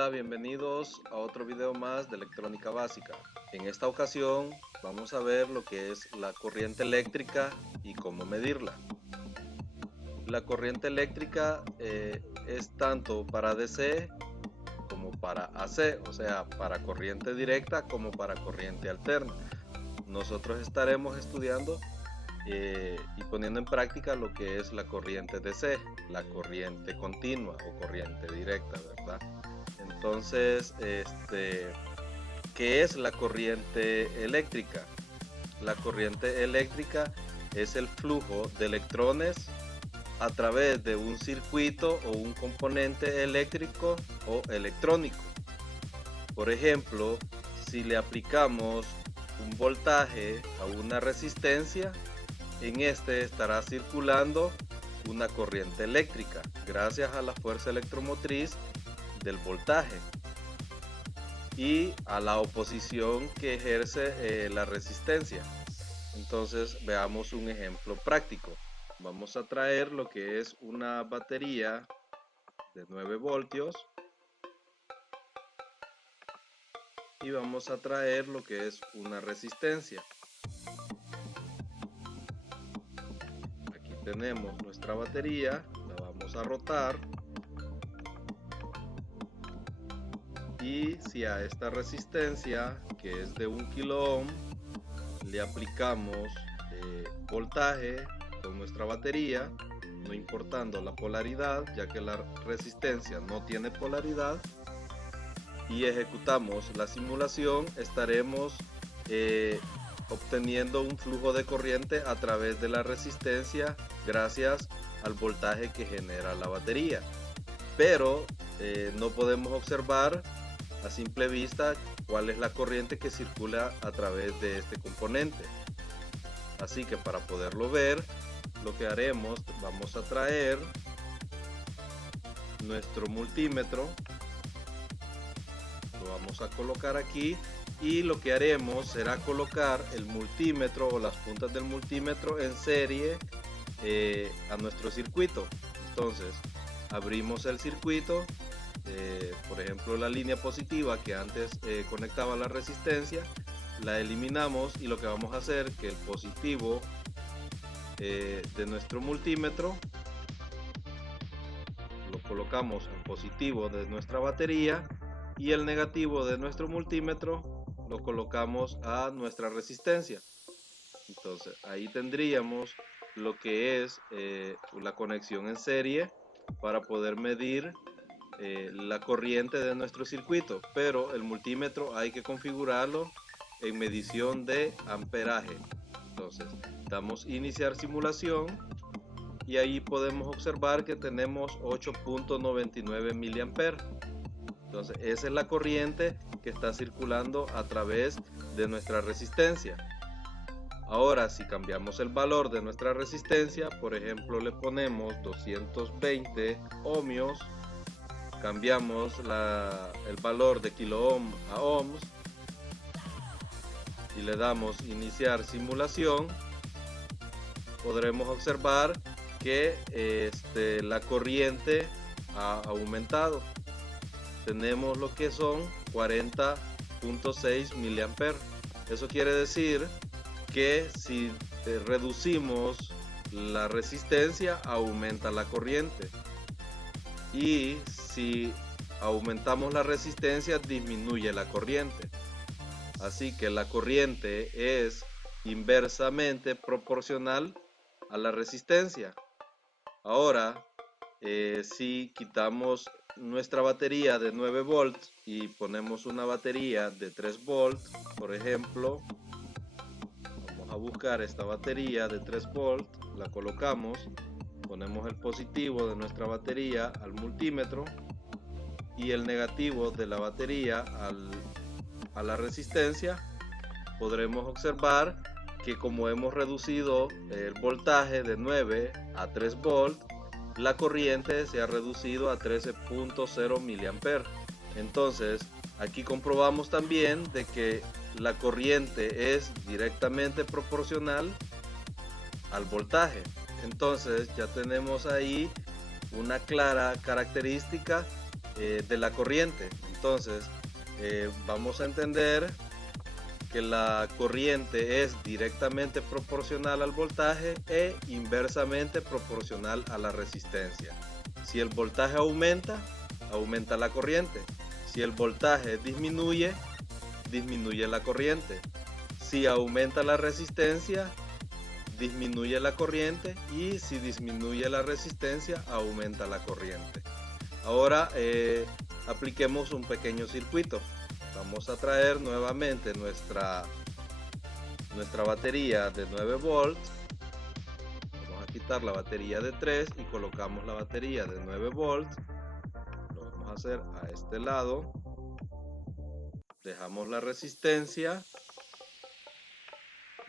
Hola, bienvenidos a otro video más de electrónica básica. En esta ocasión vamos a ver lo que es la corriente eléctrica y cómo medirla. La corriente eléctrica es tanto para DC como para AC, o sea, para corriente directa como para corriente alterna. Nosotros estaremos estudiando y poniendo en práctica lo que es la corriente DC, la corriente continua o corriente directa, ¿verdad? Entonces, ¿qué es la corriente eléctrica? La corriente eléctrica es el flujo de electrones a través de un circuito o un componente eléctrico o electrónico. Por ejemplo, si le aplicamos un voltaje a una resistencia, en este estará circulando una corriente eléctrica gracias a la fuerza electromotriz del voltaje y a la oposición que ejerce la resistencia. Entonces veamos un ejemplo práctico. Vamos a traer lo que es una batería de 9 voltios y vamos a traer lo que es una resistencia. Aquí tenemos nuestra batería, la vamos a rotar. Y si a esta resistencia, que es de 1 kilo ohm, le aplicamos voltaje con nuestra batería, no importando la polaridad, ya que la resistencia no tiene polaridad, y ejecutamos la simulación, estaremos obteniendo un flujo de corriente a través de la resistencia gracias al voltaje que genera la batería. Pero no podemos observar a simple vista cuál es la corriente que circula a través de este componente. Así que para poderlo ver, lo que haremos, vamos a traer nuestro multímetro, lo vamos a colocar aquí y lo que haremos será colocar el multímetro o las puntas del multímetro en serie a nuestro circuito. Entonces abrimos el circuito, por ejemplo la línea positiva que antes conectaba la resistencia, la eliminamos y lo que vamos a hacer que el positivo de nuestro multímetro lo colocamos en positivo de nuestra batería y el negativo de nuestro multímetro lo colocamos a nuestra resistencia. Entonces ahí tendríamos lo que es la conexión en serie para poder medir la corriente de nuestro circuito, pero el multímetro hay que configurarlo en medición de amperaje. Entonces damos iniciar simulación y ahí podemos observar que tenemos 8.99 miliamperes. Entonces esa es la corriente que está circulando a través de nuestra resistencia. Ahora si cambiamos el valor de nuestra resistencia, por ejemplo le ponemos 220 ohmios, cambiamos el valor de kilo ohm a ohms y le damos iniciar simulación, podremos observar que la corriente ha aumentado. Tenemos lo que son 40.6 miliamperes. Eso quiere decir que si reducimos la resistencia, aumenta la corriente. Y si aumentamos la resistencia, disminuye la corriente. Así que la corriente es inversamente proporcional a la resistencia. Ahora, si quitamos nuestra batería de 9 volts y ponemos una batería de 3 volts, por ejemplo, vamos a buscar esta batería de 3 volts, la colocamos, ponemos el positivo de nuestra batería al multímetro y el negativo de la batería a la resistencia, podremos observar que como hemos reducido el voltaje de 9 a 3 volts, la corriente se ha reducido a 13.0 miliamperes. Entonces aquí comprobamos también de que la corriente es directamente proporcional al voltaje. Entonces ya tenemos ahí una clara característica de la corriente. Entonces vamos a entender que la corriente es directamente proporcional al voltaje e inversamente proporcional a la resistencia. Si el voltaje aumenta, aumenta la corriente. Si el voltaje disminuye, disminuye la corriente. Si aumenta la resistencia, disminuye la corriente, y si disminuye la resistencia, aumenta la corriente. Ahora apliquemos un pequeño circuito. Vamos a traer nuevamente nuestra batería de 9 volts. Vamos a quitar la batería de 3 y colocamos la batería de 9 volts. Lo vamos a hacer a este lado. Dejamos la resistencia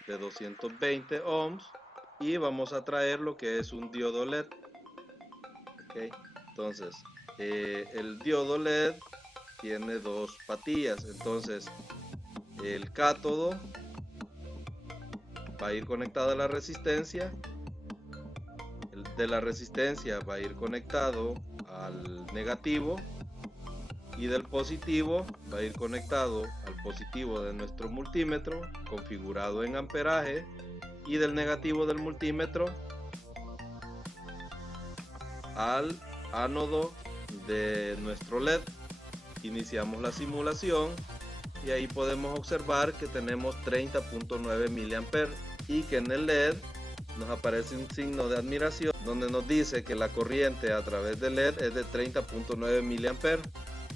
de 220 ohms y vamos a traer lo que es un diodo LED. Okay. Entonces el diodo LED tiene dos patillas. Entonces el cátodo va a ir conectado a la resistencia, el de la resistencia va a ir conectado al negativo, y del positivo va a ir conectado al positivo de nuestro multímetro configurado en amperaje, y del negativo del multímetro al ánodo de nuestro LED. Iniciamos la simulación y ahí podemos observar que tenemos 30.9 mA y que en el LED nos aparece un signo de admiración donde nos dice que la corriente a través del LED es de 30.9 mA,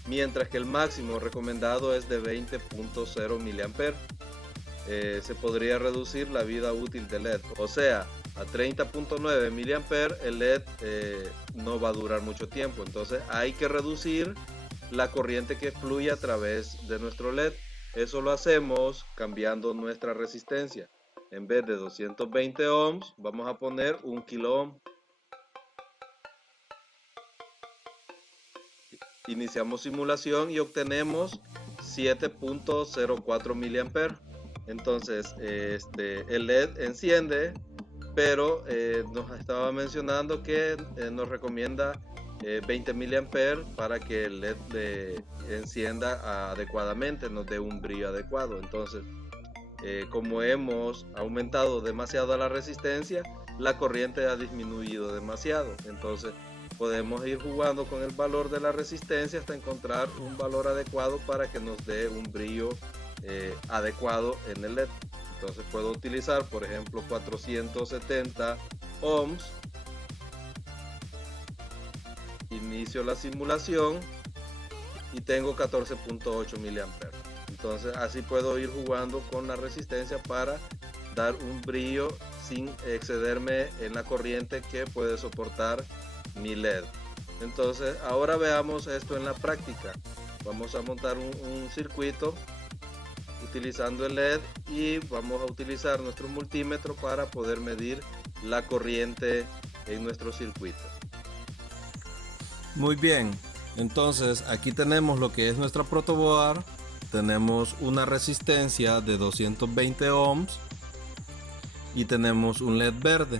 mientras que el máximo recomendado es de 20.0 mA. Se podría reducir la vida útil del LED, o sea, a 30.9 mA el LED no va a durar mucho tiempo. Entonces hay que reducir la corriente que fluye a través de nuestro LED. Eso lo hacemos cambiando nuestra resistencia. En vez de 220 ohms vamos a poner 1 kilo ohm. Iniciamos simulación y obtenemos 7.04 mA. Entonces el LED enciende, pero nos estaba mencionando que nos recomienda 20 mA para que el LED encienda adecuadamente, nos dé un brillo adecuado. Entonces como hemos aumentado demasiado la resistencia, la corriente ha disminuido demasiado. Entonces podemos ir jugando con el valor de la resistencia hasta encontrar un valor adecuado para que nos dé un brillo adecuado en el LED. Entonces puedo utilizar, por ejemplo, 470 ohms. Inicio la simulación y tengo 14.8 mA. Entonces así puedo ir jugando con la resistencia para dar un brillo sin excederme en la corriente que puede soportar mi LED. Entonces ahora veamos esto en la práctica. Vamos a montar un circuito utilizando el LED y vamos a utilizar nuestro multímetro para poder medir la corriente en nuestro circuito. Muy bien, entonces aquí tenemos lo que es nuestra protoboard. Tenemos una resistencia de 220 ohms y tenemos un LED verde.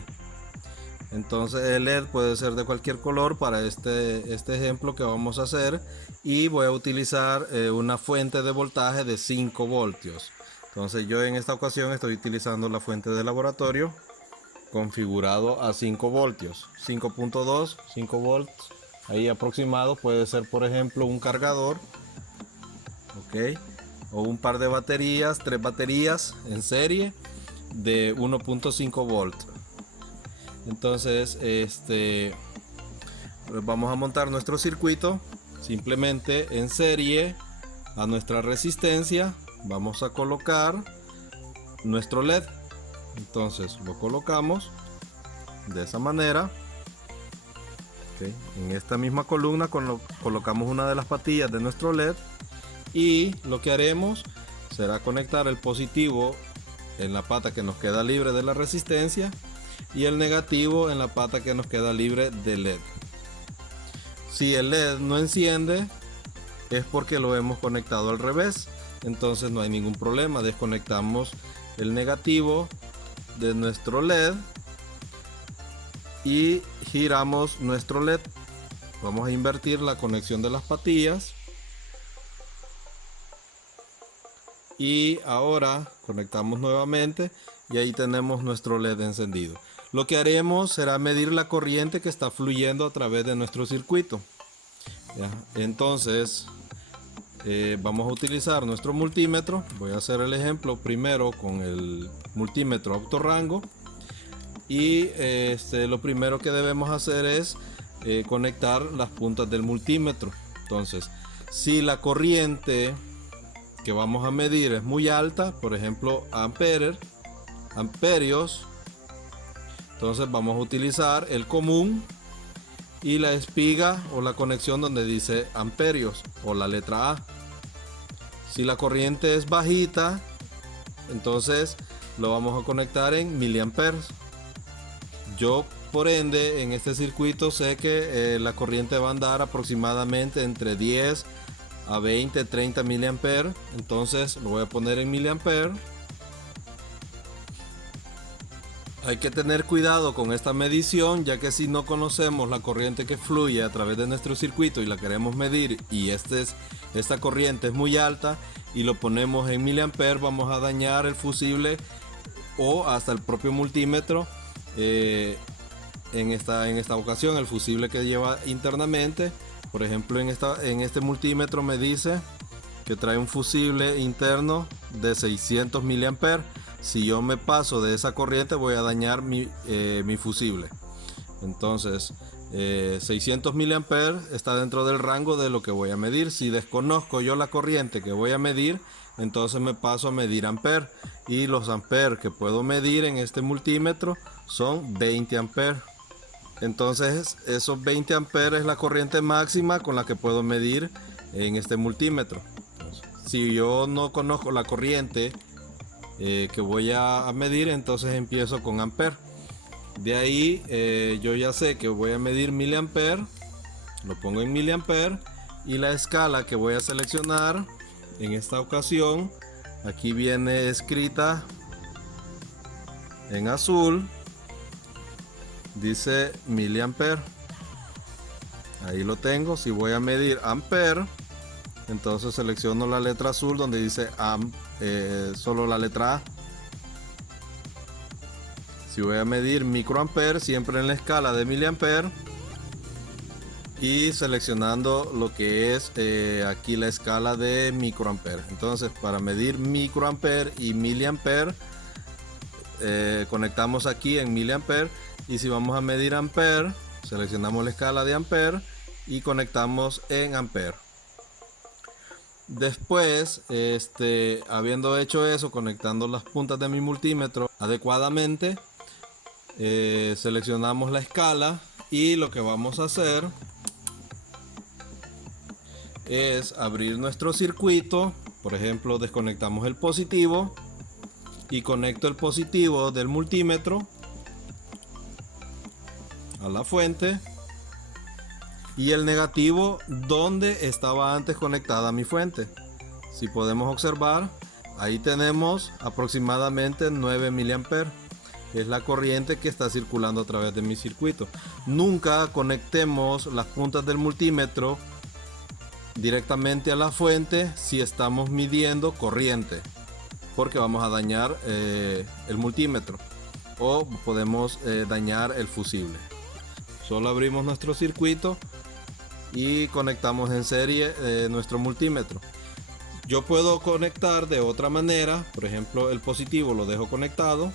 Entonces el LED puede ser de cualquier color para este ejemplo que vamos a hacer, y voy a utilizar una fuente de voltaje de 5 voltios. Entonces yo en esta ocasión estoy utilizando la fuente de laboratorio configurado a 5 voltios, 5.2, 5 volts. Ahí aproximado puede ser, por ejemplo, un cargador, ok, o un par de baterías, 3 baterías en serie de 1.5 volts. Entonces vamos a montar nuestro circuito simplemente en serie a nuestra resistencia. Vamos a colocar nuestro LED. Entonces lo colocamos de esa manera. Okay. En esta misma columna colocamos una de las patillas de nuestro LED, y lo que haremos será conectar el positivo en la pata que nos queda libre de la resistencia y el negativo en la pata que nos queda libre del LED. Si el LED no enciende es porque lo hemos conectado al revés, entonces no hay ningún problema. Desconectamos el negativo de nuestro LED y giramos nuestro LED. Vamos a invertir la conexión de las patillas. Y ahora conectamos nuevamente y ahí tenemos nuestro LED encendido. Lo que haremos será medir la corriente que está fluyendo a través de nuestro circuito. ¿Ya? Entonces vamos a utilizar nuestro multímetro. Voy a hacer el ejemplo primero con el multímetro autorrango. Y lo primero que debemos hacer es conectar las puntas del multímetro. Entonces, si la corriente que vamos a medir es muy alta, por ejemplo amperios, entonces vamos a utilizar el común y la espiga o la conexión donde dice amperios o la letra A. Si la corriente es bajita, entonces lo vamos a conectar en miliamperes. Yo por ende en este circuito sé que la corriente va a andar aproximadamente entre 10 a 20, 30 miliamperes. Entonces lo voy a poner en miliamperes. Hay que tener cuidado con esta medición, ya que si no conocemos la corriente que fluye a través de nuestro circuito y la queremos medir y esta corriente es muy alta y lo ponemos en miliamperes, vamos a dañar el fusible o hasta el propio multímetro. En esta ocasión el fusible que lleva internamente, por ejemplo en este multímetro me dice que trae un fusible interno de 600 miliamperes. Si yo me paso de esa corriente voy a dañar mi fusible. Entonces 600 miliamperes está dentro del rango de lo que voy a medir. Si desconozco yo la corriente que voy a medir, entonces me paso a medir amperes, y los amperes que puedo medir en este multímetro son 20 amperes. Entonces esos 20 amperes es la corriente máxima con la que puedo medir en este multímetro. Si yo no conozco la corriente que voy a medir, entonces empiezo con amperes. De ahí yo ya sé que voy a medir miliamperes, lo pongo en miliamperes, y la escala que voy a seleccionar en esta ocasión, aquí viene escrita en azul, dice miliamperes. Ahí lo tengo. Si voy a medir amperes, entonces selecciono la letra azul donde dice solo la letra A. Si voy a medir microamperes, siempre en la escala de miliamperes, y seleccionando lo que es aquí la escala de microamperes. Entonces para medir microamperes y miliamperes conectamos aquí en miliamperes, y si vamos a medir amperes seleccionamos la escala de amperes y conectamos en amperes. Después, habiendo hecho eso, conectando las puntas de mi multímetro adecuadamente, seleccionamos la escala, y lo que vamos a hacer es abrir nuestro circuito. Por ejemplo, desconectamos el positivo y conecto el positivo del multímetro a la fuente, y el negativo donde estaba antes conectada mi fuente. Si podemos observar, ahí tenemos aproximadamente 9 miliamperes. Es la corriente que está circulando a través de mi circuito. Nunca conectemos las puntas del multímetro directamente a la fuente si estamos midiendo corriente, porque vamos a dañar el multímetro o podemos dañar el fusible. Solo abrimos nuestro circuito y conectamos en serie nuestro multímetro. Yo puedo conectar de otra manera. Por ejemplo, el positivo lo dejo conectado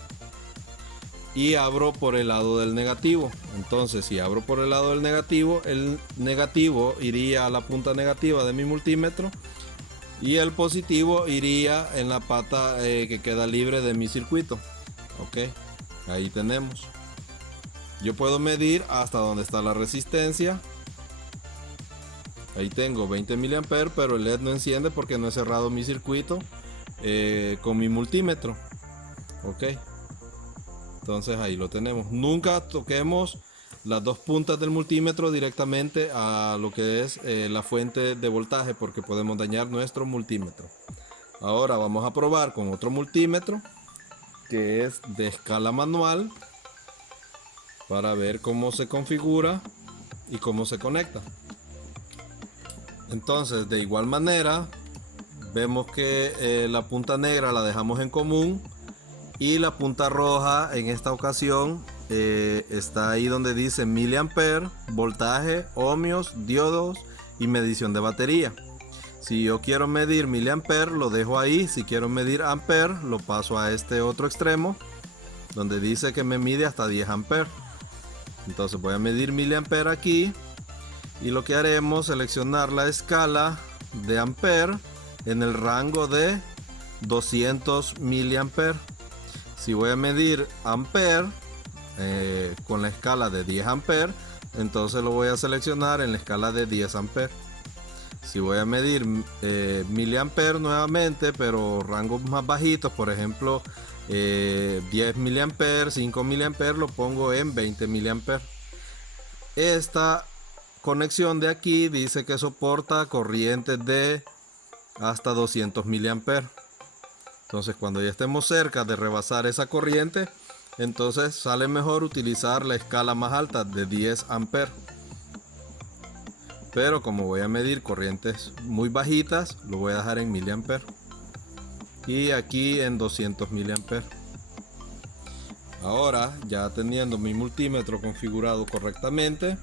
y abro por el lado del negativo. Entonces si abro por el lado del negativo, el negativo iría a la punta negativa de mi multímetro y el positivo iría en la pata que queda libre de mi circuito. Ok, ahí tenemos. Yo puedo medir hasta donde está la resistencia. Ahí tengo 20 miliamperes, pero el LED no enciende porque no he cerrado mi circuito con mi multímetro. Ok, entonces ahí lo tenemos. Nunca toquemos las dos puntas del multímetro directamente a lo que es la fuente de voltaje, porque podemos dañar nuestro multímetro. Ahora vamos a probar con otro multímetro que es de escala manual, para ver cómo se configura y cómo se conecta. Entonces de igual manera vemos que la punta negra la dejamos en común y la punta roja en esta ocasión está ahí donde dice miliampere, voltaje, ohmios, diodos y medición de batería. Si yo quiero medir miliampere lo dejo ahí, si quiero medir ampere lo paso a este otro extremo donde dice que me mide hasta 10 amperes. Entonces voy a medir miliampere aquí y lo que haremos es seleccionar la escala de ampere en el rango de 200 miliampere. Si voy a medir ampere con la escala de 10 amperes, entonces lo voy a seleccionar en la escala de 10 amperes. Si voy a medir miliampere nuevamente, pero rangos más bajitos, por ejemplo 10 miliamperes, 5 miliamperes, lo pongo en 20 miliamperes. Esta conexión de aquí dice que soporta corrientes de hasta 200 miliamperes. Entonces cuando ya estemos cerca de rebasar esa corriente, entonces sale mejor utilizar la escala más alta de 10 amperes. Pero como voy a medir corrientes muy bajitas, lo voy a dejar en miliamperes. Y aquí en 200 miliamperes. Ahora, ya teniendo mi multímetro configurado correctamente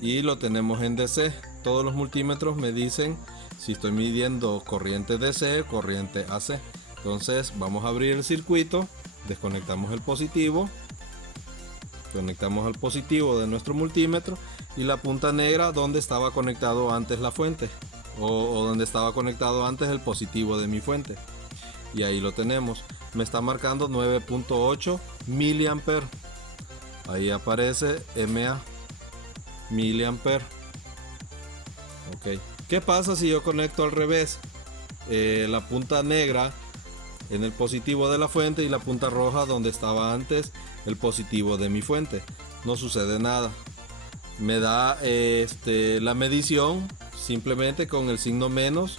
y lo tenemos en DC, todos los multímetros me dicen si estoy midiendo corriente DC, corriente AC. Entonces vamos a abrir el circuito, desconectamos el positivo, conectamos al positivo de nuestro multímetro y la punta negra donde estaba conectado antes la fuente o donde estaba conectado antes el positivo de mi fuente, y ahí lo tenemos. Me está marcando 9.8 miliamperes. Ahí aparece MA miliamperes. Ok, ¿qué pasa si yo conecto al revés? La punta negra en el positivo de la fuente y la punta roja donde estaba antes el positivo de mi fuente. No sucede nada. Me da la medición simplemente con el signo menos,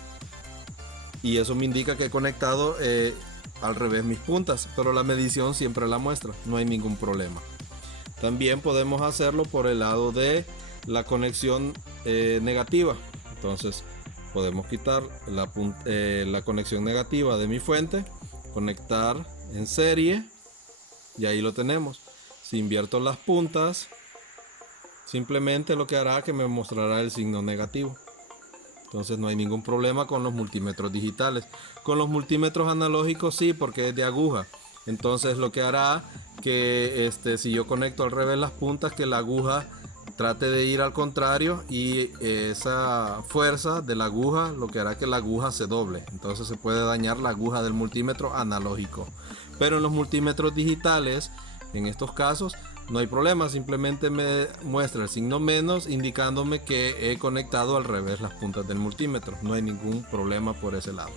y eso me indica que he conectado al revés mis puntas, pero la medición siempre la muestra, no hay ningún problema. También podemos hacerlo por el lado de la conexión negativa. Entonces podemos quitar la conexión negativa de mi fuente, conectar en serie y ahí lo tenemos. Si invierto las puntas, simplemente lo que hará es que me mostrará el signo negativo. Entonces no hay ningún problema con los multímetros digitales. Con los multímetros analógicos sí, porque es de aguja. Entonces lo que hará que si yo conecto al revés las puntas, que la aguja trate de ir al contrario, y esa fuerza de la aguja lo que hará que la aguja se doble. Entonces se puede dañar la aguja del multímetro analógico. Pero en los multímetros digitales, en estos casos, no hay problema, simplemente me muestra el signo menos indicándome que he conectado al revés las puntas del multímetro. No hay ningún problema por ese lado.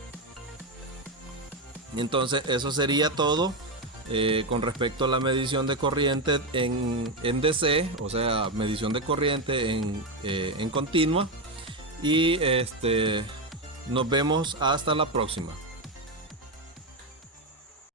Entonces eso sería todo con respecto a la medición de corriente en DC, o sea, medición de corriente en continua. Y nos vemos hasta la próxima.